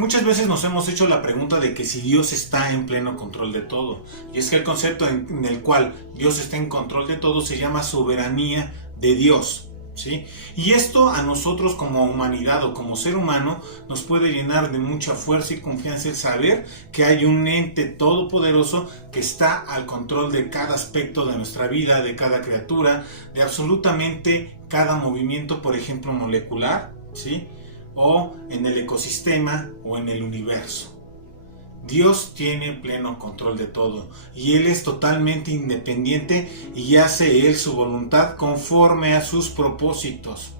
Muchas veces nos hemos hecho la pregunta de que si Dios está en pleno control de todo. Y es que el concepto en el cual Dios está en control de todo se llama soberanía de Dios, ¿sí? Y esto a nosotros como humanidad o como ser humano nos puede llenar de mucha fuerza y confianza el saber que hay un ente todopoderoso que está al control de cada aspecto de nuestra vida, de cada criatura, de absolutamente cada movimiento, por ejemplo, molecular, ¿sí? O en el ecosistema o en el universo. Dios tiene pleno control de todo y Él es totalmente independiente y hace Él su voluntad conforme a sus propósitos.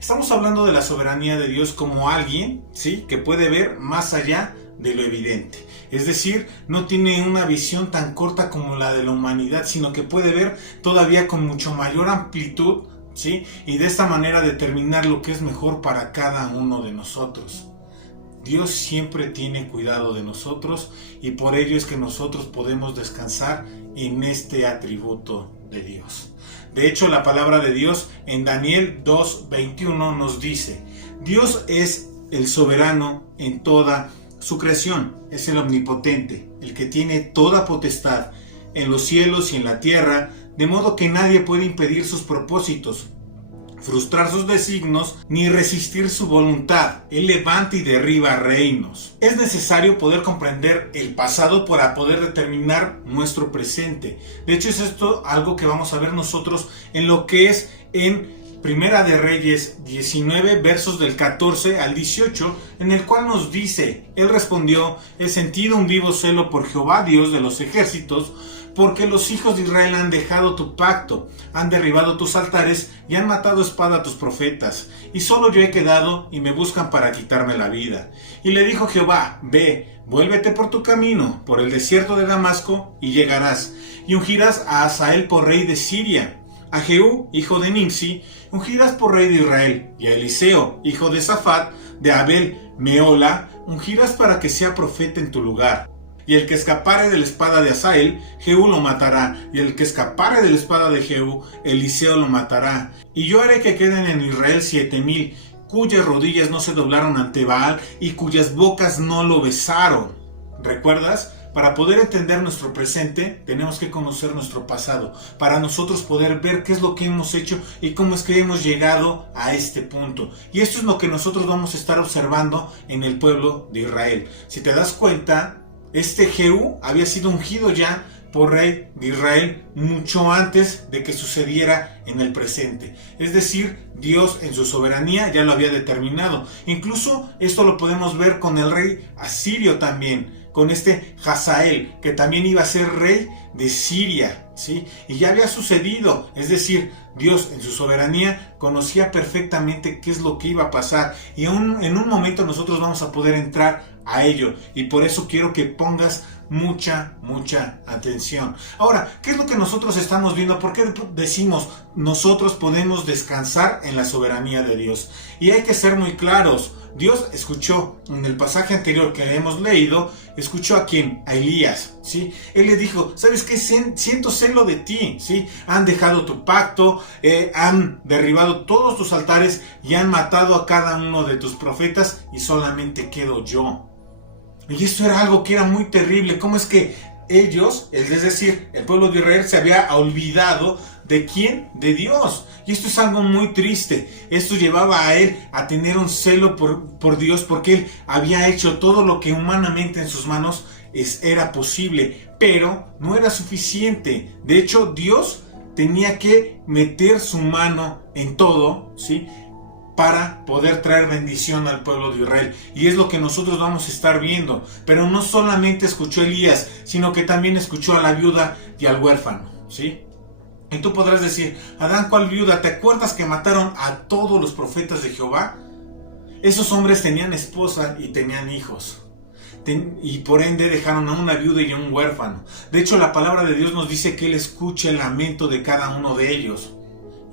Estamos hablando de la soberanía de Dios como alguien, ¿sí?, que puede ver más allá de lo evidente. Es decir, no tiene una visión tan corta como la de la humanidad, sino que puede ver todavía con mucho mayor amplitud, ¿sí? Y de esta manera determinar lo que es mejor para cada uno de nosotros. Dios siempre tiene cuidado de nosotros y por ello es que nosotros podemos descansar en este atributo de Dios. De hecho, la palabra de Dios en Daniel 2:21 nos dice: Dios es el soberano en toda su creación, es el omnipotente, el que tiene toda potestad en los cielos y en la tierra, de modo que nadie puede impedir sus propósitos, frustrar sus designios, ni resistir su voluntad. Él levanta y derriba reinos. Es necesario poder comprender el pasado para poder determinar nuestro presente. De hecho, es esto algo que vamos a ver nosotros en lo que es en Primera de Reyes 19, versos del 14 al 18, en el cual nos dice: Él respondió: he sentido un vivo celo por Jehová, Dios de los ejércitos, porque los hijos de Israel han dejado tu pacto, han derribado tus altares y han matado a espada a tus profetas, y solo yo he quedado y me buscan para quitarme la vida. Y le dijo Jehová: ve, vuélvete por tu camino, por el desierto de Damasco, y llegarás, y ungirás a Hazael por rey de Siria, a Jehú, hijo de Nimsi, ungirás por rey de Israel, y a Eliseo, hijo de Safat, de Abel Meola, ungirás para que sea profeta en tu lugar. Y el que escapare de la espada de Hazael, Jehú lo matará, y el que escapare de la espada de Jehú, Eliseo lo matará. Y yo haré que queden en Israel 7,000, cuyas rodillas no se doblaron ante Baal, y cuyas bocas no lo besaron. ¿Recuerdas? Para poder entender nuestro presente, tenemos que conocer nuestro pasado, para nosotros poder ver qué es lo que hemos hecho y cómo es que hemos llegado a este punto. Y esto es lo que nosotros vamos a estar observando en el pueblo de Israel. Si te das cuenta, este Jehú había sido ungido ya por rey de Israel mucho antes de que sucediera en el presente. Es decir, Dios en su soberanía ya lo había determinado. Incluso esto lo podemos ver con el rey asirio también, con este Hazael, que también iba a ser rey de Siria, ¿sí? Y ya había sucedido, es decir, Dios en su soberanía conocía perfectamente qué es lo que iba a pasar, y en un momento nosotros vamos a poder entrar a ello, y por eso quiero que pongas mucha atención. Ahora, ¿qué es lo que nosotros estamos viendo? ¿Por qué decimos nosotros podemos descansar en la soberanía de Dios? Y hay que ser muy claros. Dios escuchó en el pasaje anterior que hemos leído, escuchó a quién, a Elías, ¿sí? Él le dijo: ¿sabes qué? Siento celo de ti, ¿sí? Han dejado tu pacto, han derribado todos tus altares y han matado a cada uno de tus profetas, y solamente quedo yo. Y esto era algo que era muy terrible. ¿Cómo es que ellos, es decir, el pueblo de Israel, se había olvidado de quién? De Dios. Y esto es algo muy triste. Esto llevaba a él a tener un celo por Dios, porque él había hecho todo lo que humanamente en sus manos era posible, pero no era suficiente. De hecho, Dios tenía que meter su mano en todo, ¿sí?, para poder traer bendición al pueblo de Israel. Y es lo que nosotros vamos a estar viendo. Pero no solamente escuchó Elías, sino que también escuchó a la viuda y al huérfano, ¿sí? Y tú podrás decir: Adán, ¿cuál viuda? ¿Te acuerdas que mataron a todos los profetas de Jehová? Esos hombres tenían esposa y tenían hijos, y por ende dejaron a una viuda y a un huérfano. De hecho, la palabra de Dios nos dice que Él escucha el lamento de cada uno de ellos.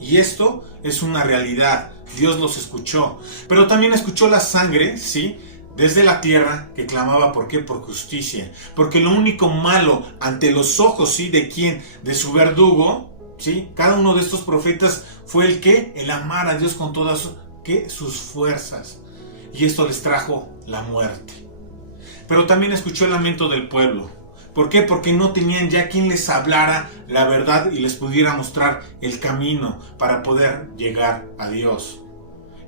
Y esto es una realidad. Dios los escuchó. Pero también escuchó la sangre, ¿sí?, desde la tierra, que clamaba, ¿por qué? Por justicia. Porque lo único malo ante los ojos, ¿sí?, ¿de quién? De su verdugo, ¿sí? Cada uno de estos profetas fue el que, el amar a Dios con todas sus fuerzas. Y esto les trajo la muerte. pero también escuchó el lamento del pueblo. ¿Por qué? Porque no tenían ya quien les hablara la verdad y les pudiera mostrar el camino para poder llegar a Dios.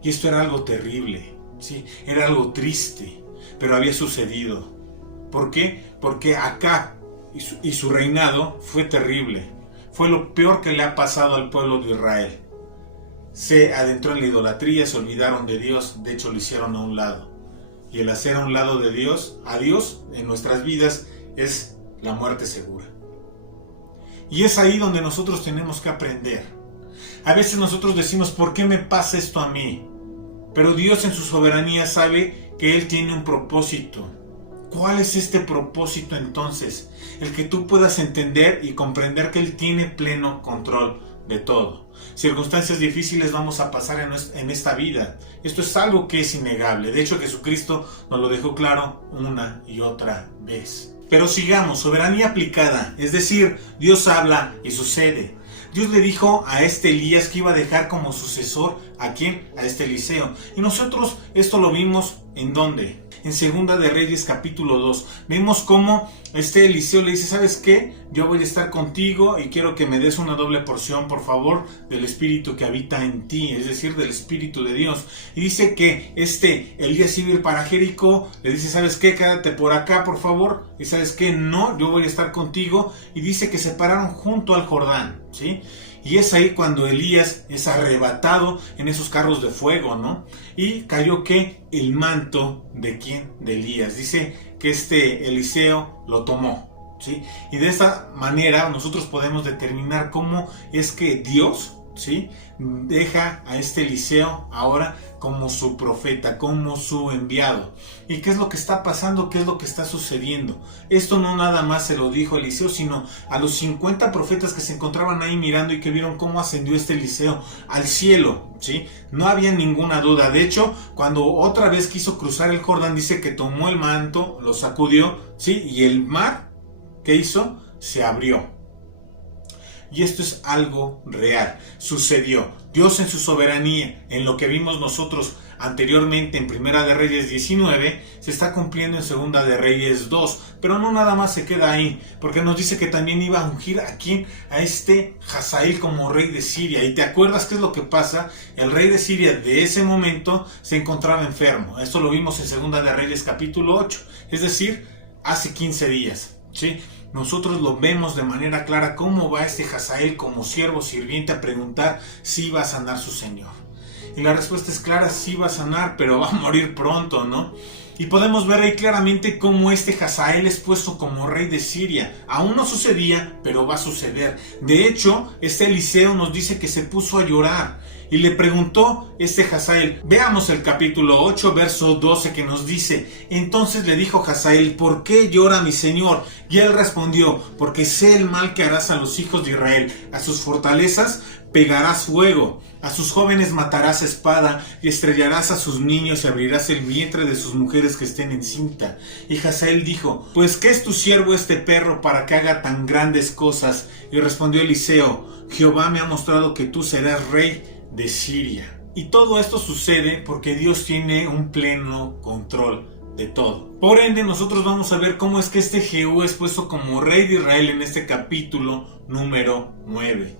Y esto era algo terrible, ¿sí? Era algo triste, pero había sucedido. ¿Por qué? Porque Acab y su reinado fue terrible. Fue lo peor que le ha pasado al pueblo de Israel. Se adentró en la idolatría, se olvidaron de Dios, de hecho lo hicieron a un lado. Y el hacer a un lado de Dios, a Dios en nuestras vidas, es la muerte segura. Y es ahí donde nosotros tenemos que aprender. A veces nosotros decimos, ¿por qué me pasa esto a mí? Pero Dios en su soberanía sabe que Él tiene un propósito. ¿Cuál es este propósito entonces? El que tú puedas entender y comprender que Él tiene pleno control de todo. Circunstancias difíciles vamos a pasar en esta vida. Esto es algo que es innegable. De hecho, Jesucristo nos lo dejó claro una y otra vez. Pero sigamos, soberanía aplicada, es decir, Dios habla y sucede. Dios le dijo a este Elías que iba a dejar como sucesor ¿a quién? A este Eliseo. Y nosotros esto lo vimos ¿en dónde? En Segunda de Reyes capítulo 2. Vemos cómo este Eliseo le dice, ¿sabes qué? Yo voy a estar contigo y quiero que me des una doble porción, por favor, del Espíritu que habita en ti, es decir, del Espíritu de Dios. Y dice que Elías iba a ir para Jericó, le dice, ¿sabes qué? Quédate por acá, por favor. Y ¿sabes qué? No, yo voy a estar contigo. Y dice que se pararon junto al Jordán, ¿sí? Y es ahí cuando Elías es arrebatado en esos carros de fuego, ¿no? Y cayó ¿qué? El manto de ¿quién? De Elías. Dice que Eliseo lo tomó, ¿sí? Y de esta manera nosotros podemos determinar cómo es que Dios, ¿sí? Deja a Eliseo ahora como su profeta, como su enviado. ¿Y qué es lo que está pasando? ¿Qué es lo que está sucediendo? Esto no nada más se lo dijo Eliseo, sino a los 50 profetas que se encontraban ahí mirando y que vieron cómo ascendió Eliseo al cielo, ¿sí? No había ninguna duda. De hecho, cuando otra vez quiso cruzar el Jordán, dice que tomó el manto, lo sacudió, ¿sí? Y el mar, ¿qué hizo? Se abrió. Y esto es algo real, sucedió. Dios en su soberanía, en lo que vimos nosotros anteriormente en Primera de Reyes 19, se está cumpliendo en Segunda de Reyes 2. Pero no nada más se queda ahí, porque nos dice que también iba a ungir a ¿quién? A Hazael como rey de Siria. ¿Y te acuerdas qué es lo que pasa? El rey de Siria de ese momento se encontraba enfermo. Esto lo vimos en Segunda de Reyes capítulo 8, es decir, hace 15 días, ¿sí? Nosotros lo vemos de manera clara cómo va Hazael como siervo sirviente a preguntar si va a sanar su señor. Y la respuesta es clara, sí va a sanar, pero va a morir pronto, ¿no? Y podemos ver ahí claramente cómo Hazael es puesto como rey de Siria. Aún no sucedía, pero va a suceder. De hecho, Eliseo nos dice que se puso a llorar. Y le preguntó Hazael, veamos el capítulo 8, verso 12 que nos dice, entonces le dijo Hazael, ¿por qué llora mi señor? Y él respondió, porque sé el mal que harás a los hijos de Israel, a sus fortalezas pegarás fuego, a sus jóvenes matarás espada, y estrellarás a sus niños y abrirás el vientre de sus mujeres que estén encinta. Y Hazael dijo, pues ¿qué es tu siervo este perro para que haga tan grandes cosas? Y respondió Eliseo, Jehová me ha mostrado que tú serás rey de Siria. Y todo esto sucede porque Dios tiene un pleno control de todo. Por ende, nosotros vamos a ver cómo es que Jehú es puesto como rey de Israel en este capítulo número 9.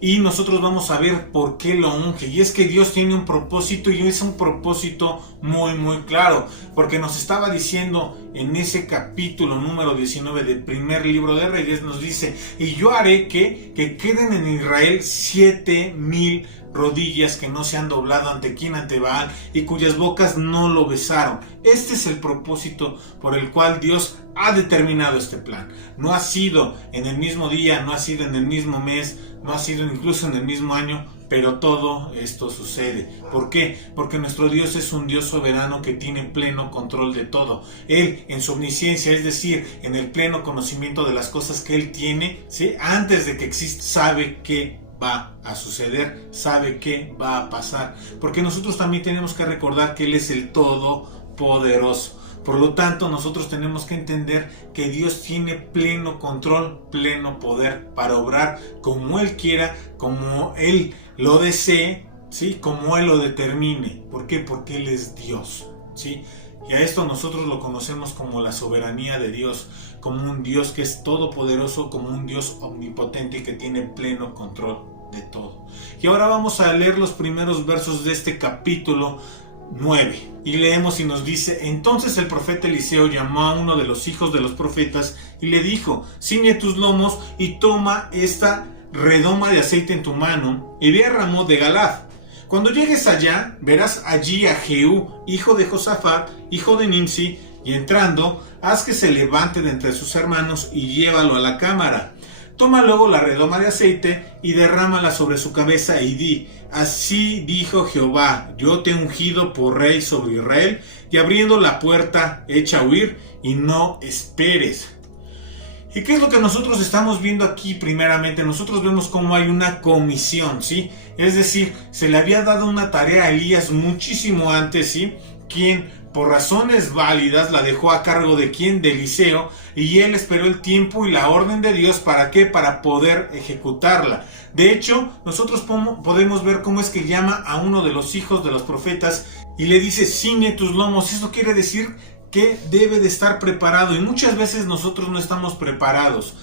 Y nosotros vamos a ver por qué lo unge. Y es que Dios tiene un propósito, y es un propósito muy muy claro. Porque nos estaba diciendo en ese capítulo número 19 del primer libro de Reyes, nos dice, y yo haré que queden en Israel 7,000 rodillas que no se han doblado ante quién, ante Baal, y cuyas bocas no lo besaron. Este es el propósito por el cual Dios ha determinado este plan. No ha sido en el mismo día, no ha sido en el mismo mes, no ha sido incluso en el mismo año, pero todo esto sucede. ¿Por qué? Porque nuestro Dios es un Dios soberano que tiene pleno control de todo. Él, en su omnisciencia, es decir, en el pleno conocimiento de las cosas que Él tiene, ¿sí? Antes de que exista, sabe que va a suceder, sabe qué va a pasar, porque nosotros también tenemos que recordar que Él es el Todopoderoso. Por lo tanto, nosotros tenemos que entender que Dios tiene pleno control, pleno poder para obrar como Él quiera, como Él lo desee, ¿sí? Como Él lo determine. ¿Por qué? Porque Él es Dios, ¿sí? Y a esto nosotros lo conocemos como la soberanía de Dios, como un Dios que es todopoderoso, como un Dios omnipotente y que tiene pleno control de todo. Y ahora vamos a leer los primeros versos de este capítulo 9. Y leemos y nos dice: entonces el profeta Eliseo llamó a uno de los hijos de los profetas y le dijo: ciñe tus lomos y toma esta redoma de aceite en tu mano y ve a Ramot de Galad. Cuando llegues allá, verás allí a Jehú, hijo de Josafat, hijo de Nimsi, y entrando, haz que se levante de entre sus hermanos y llévalo a la cámara. Toma luego la redoma de aceite y derrámala sobre su cabeza y di: así dijo Jehová, yo te he ungido por rey sobre Israel, y abriendo la puerta, echa a huir y no esperes. ¿Y qué es lo que nosotros estamos viendo aquí? Primeramente, nosotros vemos cómo hay una comisión, ¿sí? Es decir, se le había dado una tarea a Elías muchísimo antes, ¿sí? Quien, por razones válidas, la dejó a cargo de ¿quién? De Eliseo, y él esperó el tiempo y la orden de Dios, ¿para qué? Para poder ejecutarla. De hecho, nosotros podemos ver cómo es que llama a uno de los hijos de los profetas y le dice: ciñe tus lomos. Eso quiere decir que debe de estar preparado, y muchas veces nosotros no estamos preparados.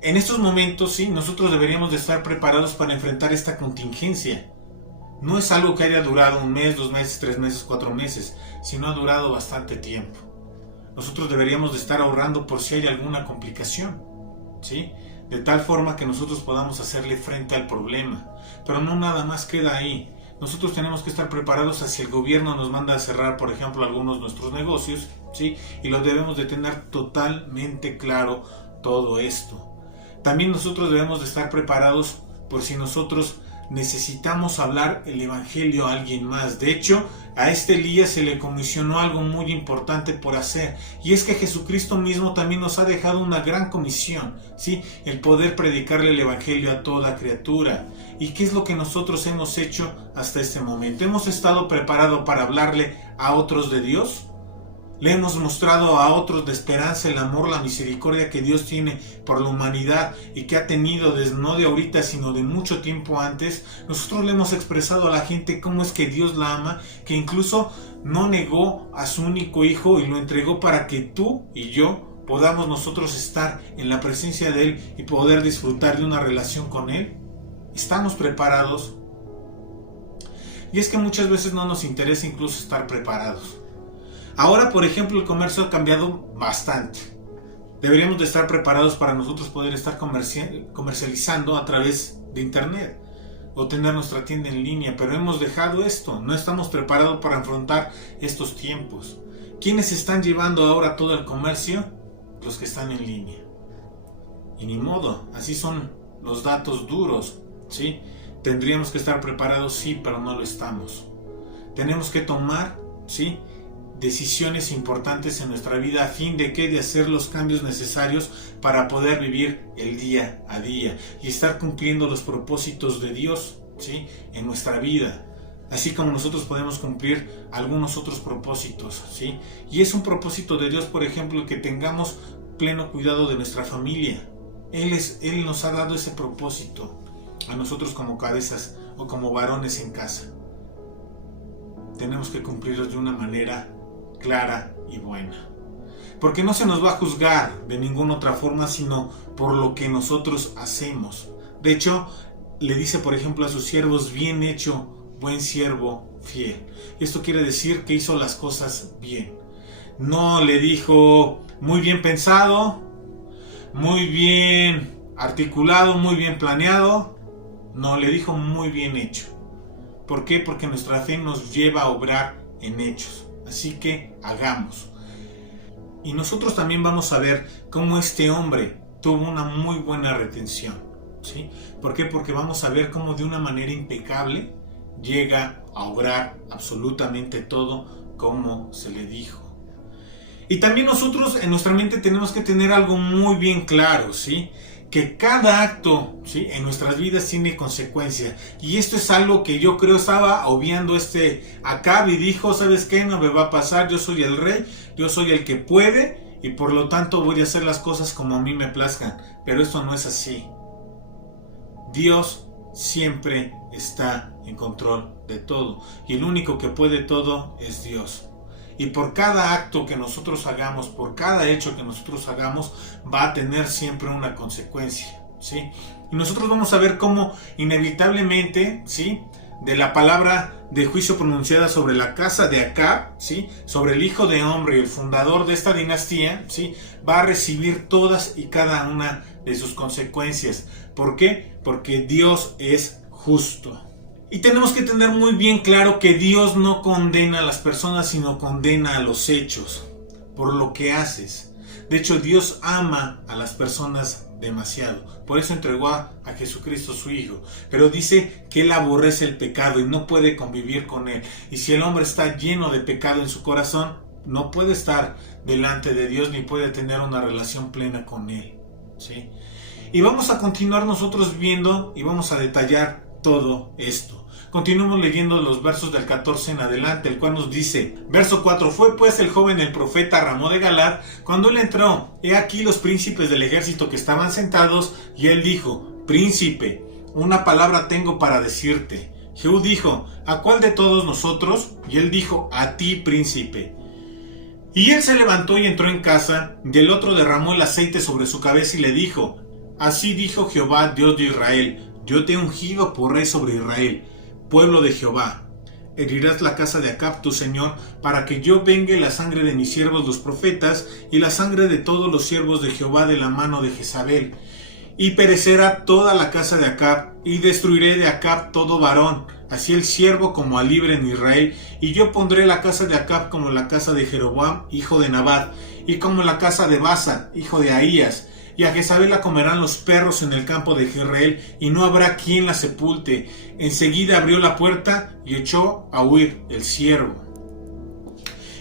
En estos momentos, sí, nosotros deberíamos de estar preparados para enfrentar esta contingencia. No es algo que haya durado 1 mes, 2 meses, 3 meses, 4 meses, sino ha durado bastante tiempo. Nosotros deberíamos de estar ahorrando por si hay alguna complicación, ¿sí? De tal forma que nosotros podamos hacerle frente al problema. Pero no nada más queda ahí. Nosotros tenemos que estar preparados si el gobierno nos manda a cerrar, por ejemplo, algunos de nuestros negocios, ¿sí? Y lo debemos de tener totalmente claro todo esto. También nosotros debemos de estar preparados por si nosotros necesitamos hablar el evangelio a alguien más. De hecho, a este Elías se le comisionó algo muy importante por hacer, y es que Jesucristo mismo también nos ha dejado una gran comisión, ¿sí? El poder predicarle el evangelio a toda criatura. ¿Y qué es lo que nosotros hemos hecho hasta este momento? ¿Hemos estado preparados para hablarle a otros de Dios? ¿Le hemos mostrado a otros de esperanza, el amor, la misericordia que Dios tiene por la humanidad y que ha tenido desde no de ahorita sino de mucho tiempo antes? Nosotros le hemos expresado a la gente cómo es que Dios la ama, que incluso no negó a su único hijo y lo entregó para que tú y yo podamos nosotros estar en la presencia de Él y poder disfrutar de una relación con Él. ¿Estamos preparados? Y es que muchas veces no nos interesa incluso estar preparados. Ahora, por ejemplo, el comercio ha cambiado bastante. Deberíamos de estar preparados para nosotros poder estar comercializando a través de internet o tener nuestra tienda en línea, pero hemos dejado esto. No estamos preparados para afrontar estos tiempos. ¿Quiénes están llevando ahora todo el comercio? Los que están en línea. Y ni modo, así son los datos duros, ¿sí? Tendríamos que estar preparados, sí, pero no lo estamos. Tenemos que tomar, ¿sí?, decisiones importantes en nuestra vida a fin de que de hacer los cambios necesarios para poder vivir el día a día y estar cumpliendo los propósitos de Dios, ¿sí?, en nuestra vida, así como nosotros podemos cumplir algunos otros propósitos, ¿sí? Y es un propósito de Dios, por ejemplo, que tengamos pleno cuidado de nuestra familia. Él nos ha dado ese propósito a nosotros como cabezas o como varones en casa. Tenemos que cumplirlos de una manera clara y buena, porque no se nos va a juzgar de ninguna otra forma sino por lo que nosotros hacemos. De hecho, le dice, por ejemplo, a sus siervos: bien hecho, buen siervo fiel. Esto quiere decir que hizo las cosas bien. No le dijo muy bien pensado, muy bien articulado, muy bien planeado. No, le dijo muy bien hecho. ¿Por qué? Porque nuestra fe nos lleva a obrar en hechos. Así que hagamos. Y nosotros también vamos a ver cómo este hombre tuvo una muy buena retención, ¿sí? ¿Por qué? Porque vamos a ver cómo de una manera impecable llega a obrar absolutamente todo como se le dijo. Y también nosotros en nuestra mente tenemos que tener algo muy bien claro, ¿sí? Que cada acto, ¿sí?, en nuestras vidas tiene consecuencia. Y esto es algo que yo creo estaba obviando Acab y dijo: ¿sabes qué? No me va a pasar, yo soy el rey, yo soy el que puede y por lo tanto voy a hacer las cosas como a mí me plazcan. Pero esto no es así. Dios siempre está en control de todo y el único que puede todo es Dios. Y por cada acto que nosotros hagamos, por cada hecho que nosotros hagamos, va a tener siempre una consecuencia, ¿sí? Y nosotros vamos a ver cómo inevitablemente, ¿sí?, de la palabra de juicio pronunciada sobre la casa de Acab, ¿sí?, sobre el hijo de hombre y el fundador de esta dinastía, ¿sí?, va a recibir todas y cada una de sus consecuencias. ¿Por qué? Porque Dios es justo. Y tenemos que tener muy bien claro que Dios no condena a las personas, sino condena a los hechos, por lo que haces. De hecho, Dios ama a las personas demasiado. Por eso entregó a Jesucristo su Hijo. Pero dice que Él aborrece el pecado y no puede convivir con él. Y si el hombre está lleno de pecado en su corazón, no puede estar delante de Dios ni puede tener una relación plena con Él, ¿sí? Y vamos a continuar nosotros viendo y vamos a detallar todo esto. Continuamos leyendo los versos del 14 en adelante, el cual nos dice, verso 4, fue pues el joven el profeta Ramón de Galad, cuando él entró, he aquí los príncipes del ejército que estaban sentados, y él dijo, príncipe, una palabra tengo para decirte. Jehú dijo, ¿a cuál de todos nosotros? Y él dijo, a ti, príncipe. Y él se levantó y entró en casa, y el otro derramó el aceite sobre su cabeza y le dijo, así dijo Jehová, Dios de Israel, yo te he ungido por rey sobre Israel, pueblo de Jehová. Herirás la casa de Acab tu señor, para que yo vengue la sangre de mis siervos los profetas, y la sangre de todos los siervos de Jehová de la mano de Jezabel. Y perecerá toda la casa de Acab, y destruiré de Acab todo varón, así el siervo como al libre en Israel, y yo pondré la casa de Acab como la casa de Jeroboam, hijo de Nabat, y como la casa de Basa, hijo de Ahías, y a Jezabel la comerán los perros en el campo de Jezreel, y no habrá quien la sepulte. Enseguida abrió la puerta y echó a huir el siervo.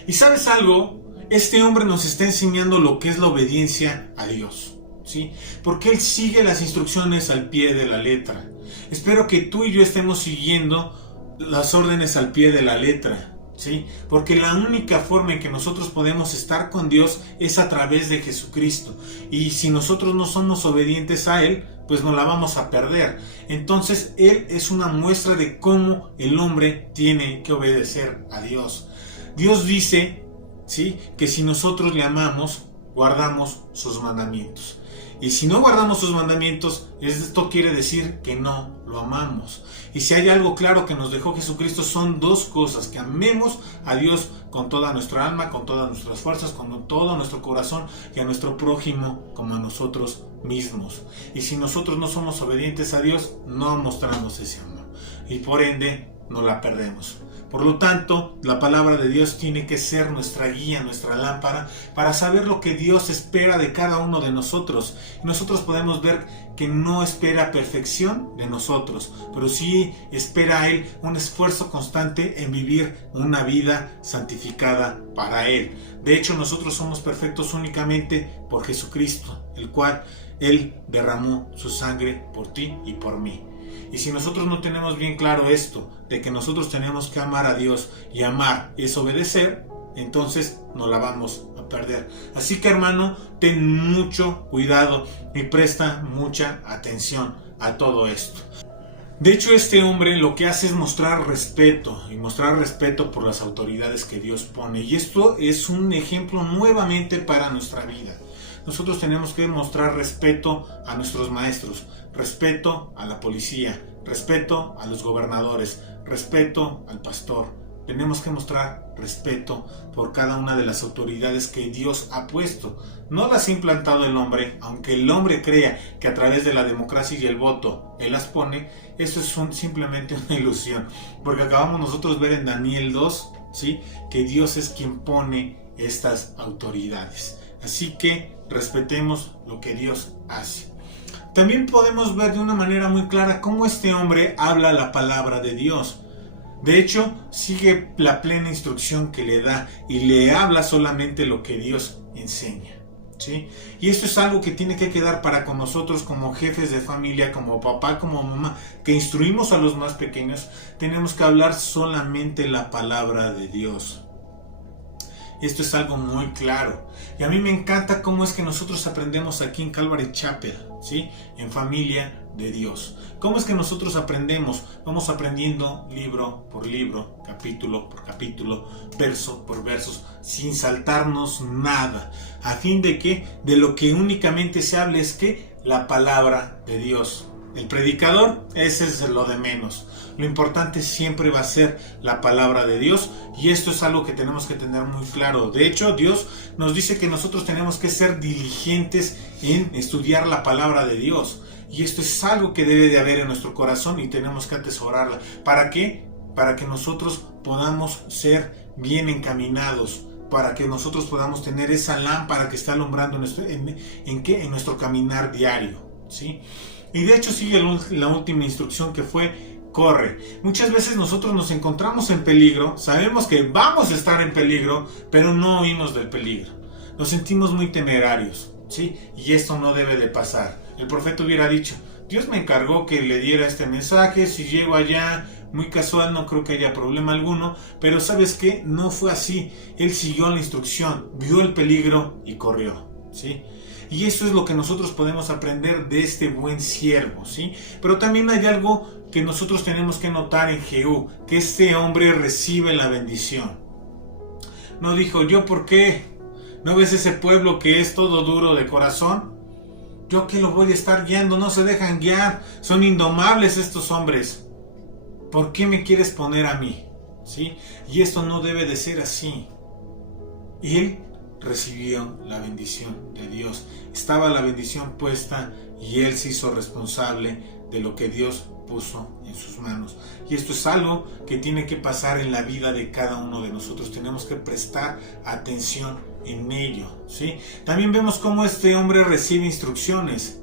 ¿Y sabes algo? Este hombre nos está enseñando lo que es la obediencia a Dios, ¿sí? Porque él sigue las instrucciones al pie de la letra. Espero que tú y yo estemos siguiendo las órdenes al pie de la letra, ¿sí? Porque la única forma en que nosotros podemos estar con Dios es a través de Jesucristo. Y si nosotros no somos obedientes a Él, pues nos la vamos a perder. Entonces Él es una muestra de cómo el hombre tiene que obedecer a Dios. Dios dice, ¿sí?, que si nosotros le amamos, guardamos sus mandamientos. Y si no guardamos sus mandamientos, esto quiere decir que no lo amamos. Y si hay algo claro que nos dejó Jesucristo, son dos cosas: que amemos a Dios con toda nuestra alma, con todas nuestras fuerzas, con todo nuestro corazón, y a nuestro prójimo como a nosotros mismos. Y si nosotros no somos obedientes a Dios, no mostramos ese amor, y por ende no la perdemos. Por lo tanto, la palabra de Dios tiene que ser nuestra guía, nuestra lámpara, para saber lo que Dios espera de cada uno de nosotros. Y nosotros podemos ver que no espera perfección de nosotros, pero sí espera a Él un esfuerzo constante en vivir una vida santificada para Él. De hecho, nosotros somos perfectos únicamente por Jesucristo, el cual Él derramó su sangre por ti y por mí. Y si nosotros no tenemos bien claro esto, de que nosotros tenemos que amar a Dios, y amar es obedecer, entonces nos la vamos a perder. Así que, hermano, ten mucho cuidado y presta mucha atención a todo esto. De hecho, este hombre lo que hace es mostrar respeto, y mostrar respeto por las autoridades que Dios pone. Y esto es un ejemplo nuevamente para nuestra vida. Nosotros tenemos que mostrar respeto a nuestros maestros, respeto a la policía, respeto a los gobernadores, respeto al pastor. Tenemos que mostrar respeto por cada una de las autoridades que Dios ha puesto. No las ha implantado el hombre, aunque el hombre crea que a través de la democracia y el voto Él las pone. Eso es simplemente una ilusión, porque acabamos nosotros ver en Daniel 2, ¿sí?, que Dios es quien pone estas autoridades. Así que respetemos lo que Dios hace. También podemos ver de una manera muy clara cómo este hombre habla la palabra de Dios. De hecho, sigue la plena instrucción que le da y le habla solamente lo que Dios enseña, ¿sí? Y esto es algo que tiene que quedar para con nosotros como jefes de familia, como papá, como mamá, que instruimos a los más pequeños. Tenemos que hablar solamente la palabra de Dios. Esto es algo muy claro. Y a mí me encanta cómo es que nosotros aprendemos aquí en Calvary Chapel, ¿sí?, en familia, de Dios. ¿Cómo es que nosotros aprendemos? Vamos aprendiendo libro por libro, capítulo por capítulo, verso por verso, sin saltarnos nada, a fin de que de lo que únicamente se hable es que la palabra de Dios. El predicador, ese es lo de menos. Lo importante siempre va a ser la palabra de Dios, y esto es algo que tenemos que tener muy claro. De hecho, Dios nos dice que nosotros tenemos que ser diligentes en estudiar la palabra de Dios, y esto es algo que debe de haber en nuestro corazón y tenemos que atesorarla. ¿Para qué? Para que nosotros podamos ser bien encaminados, para que nosotros podamos tener esa lámpara que está alumbrando en nuestro caminar diario, ¿sí? Y de hecho sigue la última instrucción, que fue: corre. Muchas veces nosotros nos encontramos en peligro, sabemos que vamos a estar en peligro, pero no huimos del peligro. Nos sentimos muy temerarios, ¿sí? Y esto no debe de pasar. El profeta hubiera dicho: Dios me encargó que le diera este mensaje, si llego allá muy casual no creo que haya problema alguno, pero ¿sabes qué? No fue así. Él siguió la instrucción, vio el peligro y corrió, ¿sí? Y eso es lo que nosotros podemos aprender de este buen siervo, ¿sí? Pero también hay algo que nosotros tenemos que notar en Jehú, que este hombre recibe la bendición. No dijo: ¿yo por qué? ¿No ves ese pueblo que es todo duro de corazón? ¿Yo qué lo voy a estar guiando? No se dejan guiar, son indomables estos hombres. ¿Por qué me quieres poner a mí? ¿Sí? Y esto no debe de ser así. Él recibió la bendición de Dios. Estaba la bendición puesta y él se hizo responsable de lo que Dios puso en sus manos. Y esto es algo que tiene que pasar en la vida de cada uno de nosotros. Tenemos que prestar atención en ello, ¿sí? También vemos cómo este hombre recibe instrucciones,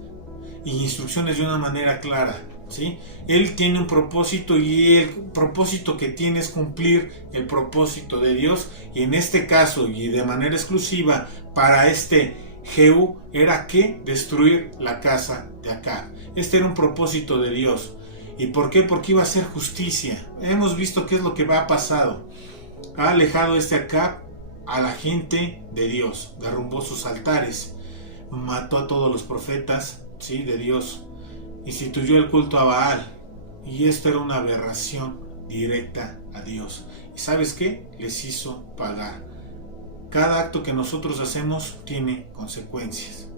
y instrucciones de una manera clara, ¿sí? Él tiene un propósito, y el propósito que tiene es cumplir el propósito de Dios, y en este caso y de manera exclusiva para este Jehú era que destruir la casa de Acab. Este era un propósito de Dios. ¿Y por qué? Porque iba a ser justicia. Hemos visto qué es lo que ha pasado. Ha alejado Acab a la gente de Dios, derrumbó sus altares, mató a todos los profetas, ¿sí?, de Dios, instituyó el culto a Baal, y esto era una aberración directa a Dios. ¿Y sabes qué? Les hizo pagar. Cada acto que nosotros hacemos tiene consecuencias,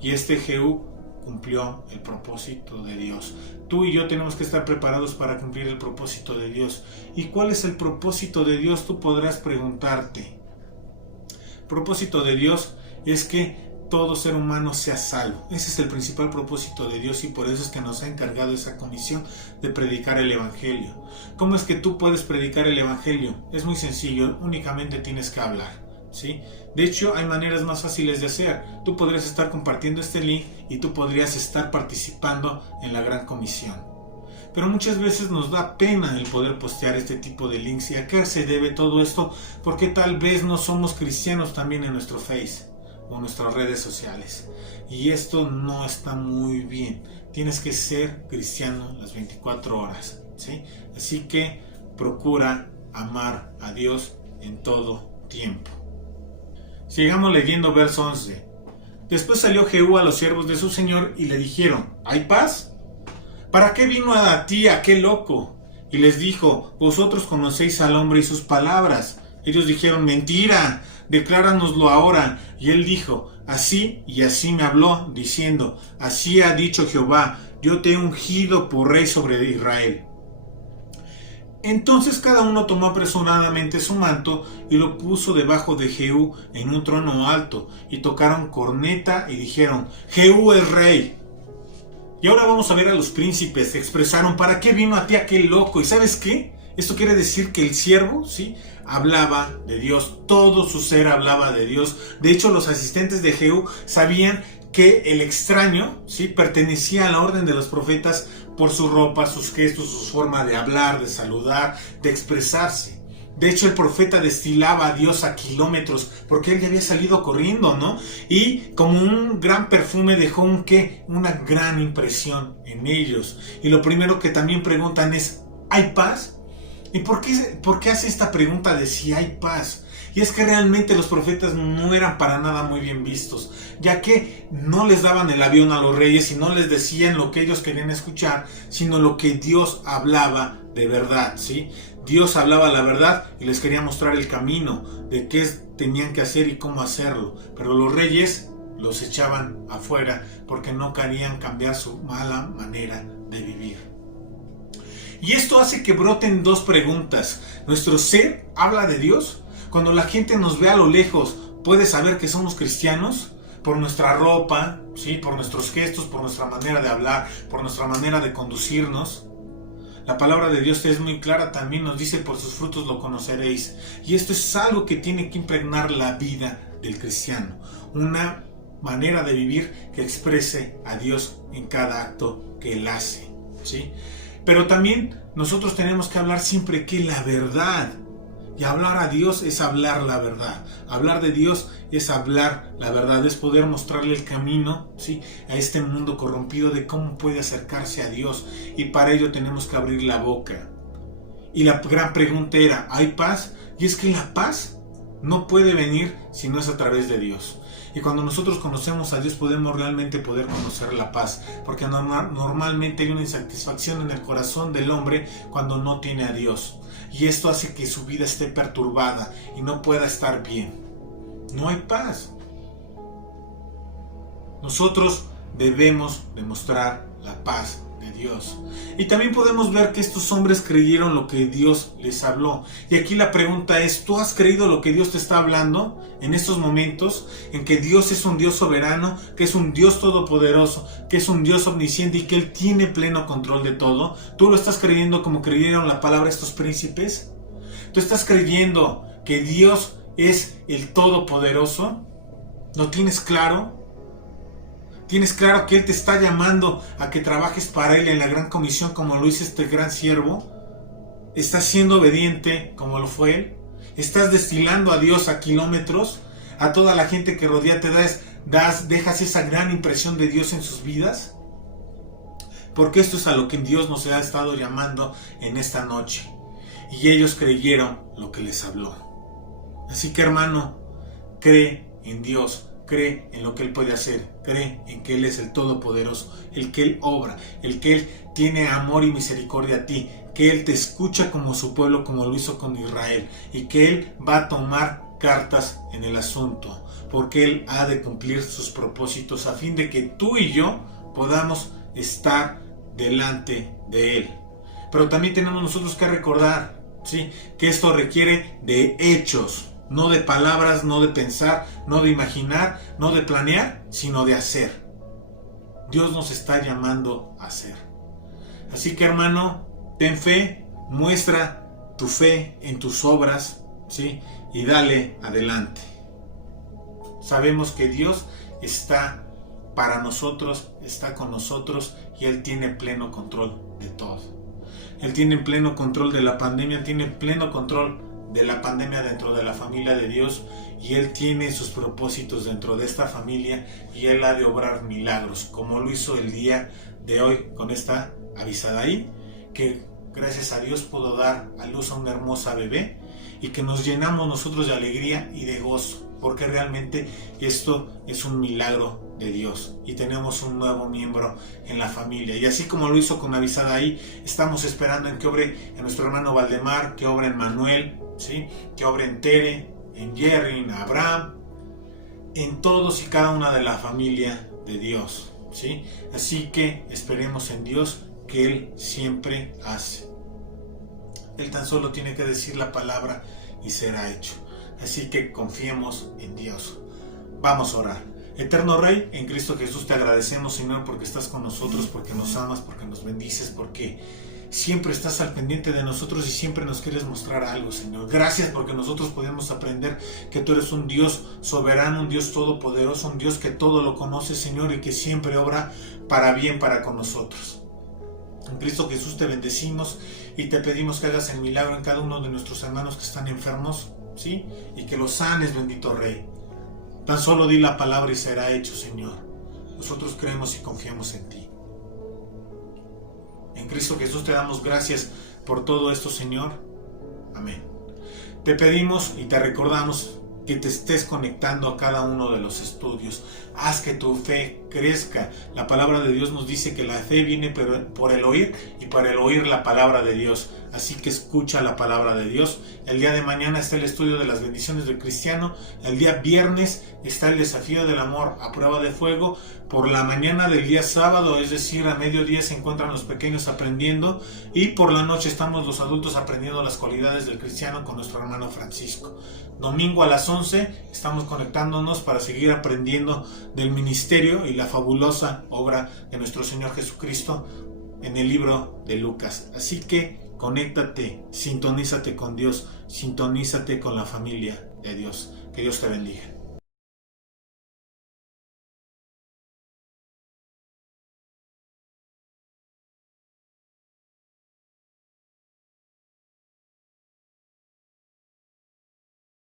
y este Jehú cumplió el propósito de Dios. Tú y yo tenemos que estar preparados para cumplir el propósito de Dios. ¿Y cuál es el propósito de Dios? Tú podrás preguntarte. El propósito de Dios es que todo ser humano sea salvo. Ese es el principal propósito de Dios, y por eso es que nos ha encargado esa comisión de predicar el Evangelio. ¿Cómo es que tú puedes predicar el Evangelio? Es muy sencillo, únicamente tienes que hablar, ¿sí? De hecho, hay maneras más fáciles de hacer. Tú podrías estar compartiendo este link y tú podrías estar participando en la gran comisión. Pero muchas veces nos da pena el poder postear este tipo de links. ¿Y a qué se debe todo esto? Porque tal vez no somos cristianos también en nuestro Face o nuestras redes sociales. Y esto no está muy bien. Tienes que ser cristiano las 24 horas, ¿sí? Así que procura amar a Dios en todo tiempo. Sigamos leyendo verso 11. Después salió Jehú a los siervos de su señor y le dijeron: ¿hay paz? ¿Para qué vino a ti aquel loco? Y les dijo: vosotros conocéis al hombre y sus palabras. Ellos dijeron: mentira, decláranoslo ahora. Y él dijo: así y así me habló, diciendo: así ha dicho Jehová, yo te he ungido por rey sobre Israel. Entonces cada uno tomó apresuradamente su manto y lo puso debajo de Jehú en un trono alto, y tocaron corneta y dijeron: Jehú es rey. Y ahora vamos a ver a los príncipes. Expresaron: ¿para qué vino a ti aquel loco? ¿Y sabes qué? Esto quiere decir que el siervo, ¿sí?, hablaba de Dios. Todo su ser hablaba de Dios. De hecho, los asistentes de Jehú sabían que el extraño, ¿sí?, pertenecía a la orden de los profetas por su ropa, sus gestos, su forma de hablar, de saludar, de expresarse. De hecho, el profeta destilaba a Dios a kilómetros, porque él ya había salido corriendo, ¿no? Y como un gran perfume dejó una gran impresión en ellos. Y lo primero que también preguntan es: ¿hay paz? ¿Y por qué hace esta pregunta de si hay paz? Y es que realmente los profetas no eran para nada muy bien vistos, ya que no les daban el avión a los reyes y no les decían lo que ellos querían escuchar, sino lo que Dios hablaba de verdad, ¿sí? Dios hablaba la verdad y les quería mostrar el camino de qué tenían que hacer y cómo hacerlo. Pero los reyes los echaban afuera porque no querían cambiar su mala manera de vivir. Y esto hace que broten dos preguntas. ¿Nuestro ser habla de Dios? Cuando la gente nos ve a lo lejos, ¿puede saber que somos cristianos? Por nuestra ropa, ¿sí? Por nuestros gestos, por nuestra manera de hablar, por nuestra manera de conducirnos. La palabra de Dios es muy clara, también nos dice: por sus frutos lo conoceréis. Y esto es algo que tiene que impregnar la vida del cristiano. Una manera de vivir que exprese a Dios en cada acto que Él hace, ¿sí? Pero también nosotros tenemos que hablar siempre que la verdad. Y hablar a Dios es hablar la verdad. Hablar de Dios es hablar la verdad. Es poder mostrarle el camino, ¿sí?, a este mundo corrompido de cómo puede acercarse a Dios. Y para ello tenemos que abrir la boca. Y la gran pregunta era: ¿hay paz? Y es que la paz no puede venir si no es a través de Dios. Y cuando nosotros conocemos a Dios podemos realmente poder conocer la paz, porque normalmente hay una insatisfacción en el corazón del hombre cuando no tiene a Dios, y esto hace que su vida esté perturbada y no pueda estar bien. No hay paz. Nosotros debemos demostrar la paz de Dios. Y también podemos ver que estos hombres creyeron lo que Dios les habló. Y aquí la pregunta es: ¿tú has creído lo que Dios te está hablando en estos momentos? En que Dios es un Dios soberano, que es un Dios todopoderoso, que es un Dios omnisciente y que Él tiene pleno control de todo. ¿Tú lo estás creyendo como creyeron la palabra estos príncipes? ¿Tú estás creyendo que Dios es el todopoderoso? ¿Lo tienes claro? ¿Tienes claro que Él te está llamando a que trabajes para Él en la gran comisión como lo hizo este gran siervo? ¿Estás siendo obediente como lo fue Él? ¿Estás destilando a Dios a kilómetros? ¿A toda la gente que rodea te dejas esa gran impresión de Dios en sus vidas? Porque esto es a lo que Dios nos ha estado llamando en esta noche. Y ellos creyeron lo que les habló. Así que, hermano, cree en Dios. Cree en lo que Él puede hacer. Cree en que Él es el Todopoderoso, el que Él obra, el que Él tiene amor y misericordia a ti, que Él te escucha como su pueblo, como lo hizo con Israel, y que Él va a tomar cartas en el asunto, porque Él ha de cumplir sus propósitos a fin de que tú y yo podamos estar delante de Él. Pero también tenemos nosotros que recordar, ¿sí?, que esto requiere de hechos. No de palabras, no de pensar, no de imaginar, no de planear, sino de hacer. Dios nos está llamando a hacer. Así que, hermano, ten fe, muestra tu fe en tus obras, ¿sí?, y dale adelante. Sabemos que Dios está para nosotros, está con nosotros y Él tiene pleno control de todo. Él tiene pleno control de la pandemia, tiene pleno control de la pandemia dentro de la familia de Dios, y Él tiene sus propósitos dentro de esta familia y Él ha de obrar milagros, como lo hizo el día de hoy con esta Abisadaí, que gracias a Dios pudo dar a luz a una hermosa bebé, y que nos llenamos nosotros de alegría y de gozo, porque realmente esto es un milagro de Dios y tenemos un nuevo miembro en la familia. Y así como lo hizo con Abisadaí, estamos esperando en que obre en nuestro hermano Valdemar, que obre en Manuel, ¿sí?, que obre en Tere, en Jerry, en Abraham, en todos y cada una de la familia de Dios, ¿sí? Así que esperemos en Dios, que Él siempre hace. Él tan solo tiene que decir la palabra y será hecho. Así que confiemos en Dios. Vamos a orar. Eterno Rey, en Cristo Jesús te agradecemos, Señor, porque estás con nosotros, porque nos amas, porque nos bendices, porque siempre estás al pendiente de nosotros y siempre nos quieres mostrar algo, Señor. Gracias porque nosotros podemos aprender que tú eres un Dios soberano, un Dios todopoderoso, un Dios que todo lo conoce, Señor, y que siempre obra para bien para con nosotros. En Cristo Jesús te bendecimos y te pedimos que hagas el milagro en cada uno de nuestros hermanos que están enfermos, ¿sí?, y que los sanes, bendito Rey. Tan solo di la palabra y será hecho, Señor. Nosotros creemos y confiamos en ti. En Cristo Jesús te damos gracias por todo esto, Señor. Amén. te pedimos y te recordamos que te estés conectando a cada uno de los estudios. Haz que tu fe crezca. La palabra de Dios nos dice que la fe viene por el oír y por el oír la palabra de Dios. Así que escucha la palabra de Dios. El día de mañana está el estudio de las bendiciones del cristiano. El día viernes está el desafío del amor a prueba de fuego. Por la mañana del día sábado, es decir, a mediodía, se encuentran los pequeños aprendiendo. Y por la noche estamos los adultos aprendiendo las cualidades del cristiano con nuestro hermano Francisco. Domingo a las 11 estamos conectándonos para seguir aprendiendo del ministerio y la fabulosa obra de nuestro Señor Jesucristo en el libro de Lucas. Así que conéctate, sintonízate con Dios, sintonízate con la familia de Dios. Que Dios te bendiga.